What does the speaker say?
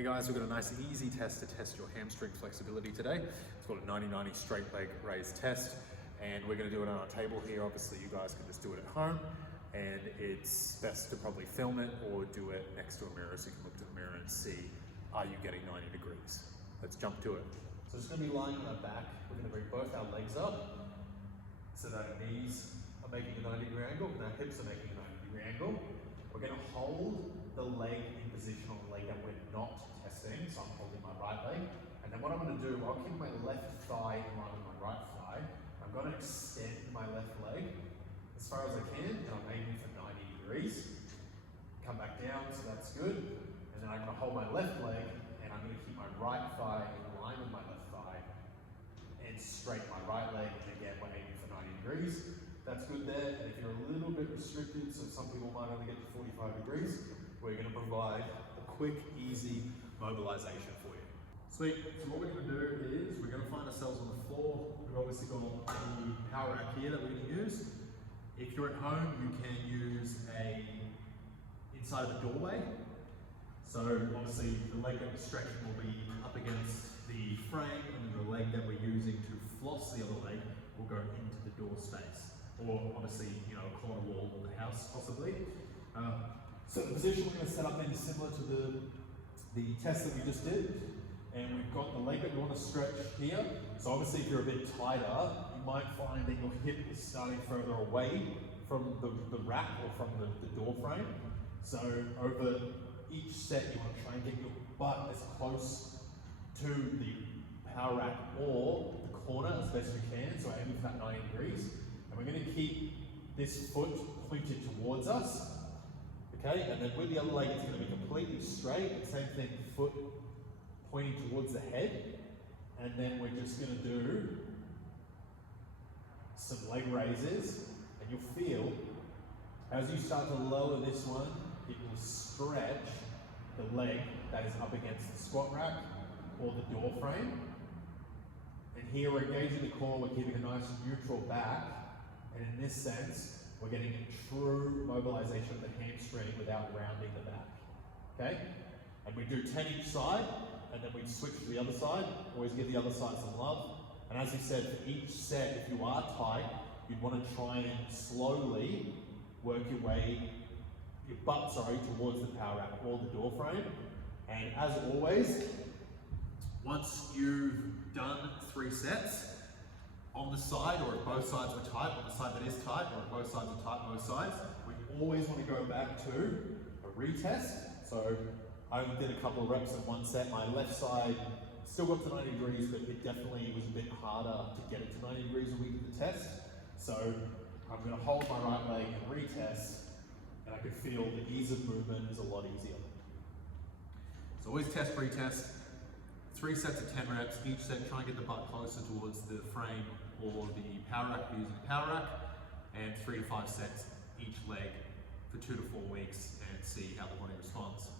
Hey guys, we've got a nice easy test to test your hamstring flexibility today. It's called a 90-90 straight leg raise test, and we're going to do it on our table here. Obviously you guys can just do it at home, and it's best to probably film it or do it next to a mirror so you can look to the mirror and see, are you getting 90 degrees? Let's jump to it. So it's going to be lying on our back. We're going to bring both our legs up so that our knees are making a 90-degree angle and our hips are making a 90-degree angle. We're going to hold the leg in position on the leg that we're not testing, so I'm holding my right leg. And then what I'm going to do, I'll keep my left thigh in line with my right thigh. I'm going to extend my left leg as far as I can, and I'm aiming for 90 degrees. Come back down, so that's good. And then I'm going to hold my left leg, and I'm going to keep my right thigh in line with my left thigh, and straighten my right leg, and again, we're aiming for 90 degrees. That's good there, and if you're a little bit restricted, so some people might only get to 45 degrees, we're going to provide a quick, easy mobilization for you. Sweet, so what we're going to do is we're going to find ourselves on the floor. We've obviously got the power rack here that we're going to use. If you're at home, you can use inside of a doorway. So obviously the leg that we're stretching will be up against the frame, and then the leg that we're using to floss the other leg will go into the door space. Or obviously, you know, a corner wall of the house, possibly. So the position we're going to set up then is similar to the test that we just did. And we've got the leg that we want to stretch here. So obviously if you're a bit tighter, you might find that your hip is starting further away from the rack or from the door frame. So over each set, you want to try and get your butt as close to the power rack or the corner as best you can. So aiming for that 90 degrees. And we're going to keep this foot pointed towards us, okay? And then with the other leg, it's going to be completely straight. And same thing, foot pointing towards the head. And then we're just going to do some leg raises. And you'll feel, as you start to lower this one, it will stretch the leg that is up against the squat rack or the door frame. And here we're engaging the core, we're keeping a nice neutral back. And in this sense, we're getting a true mobilization of the hamstring without rounding the back, okay? And we do 10 each side, and then we switch to the other side. Always give the other side some love. And as we said, for each set, if you are tight, you'd want to try and slowly work your butt towards the power rack or the door frame. And as always, once you've done 3 sets, on the side, or if both sides were tight, on the side that is tight, or if both sides are tight, both sides, we always want to go back to a retest. So I only did a couple of reps in one set. My left side still got to 90 degrees, but it definitely was a bit harder to get it to 90 degrees when we did the test. So I'm going to hold my right leg and retest, and I can feel the ease of movement is a lot easier. So always test, retest. 3 sets of 10 reps, each set try and get the butt closer towards the frame or the power rack using the power rack, and 3 to 5 sets each leg for 2 to 4 weeks and see how the body responds.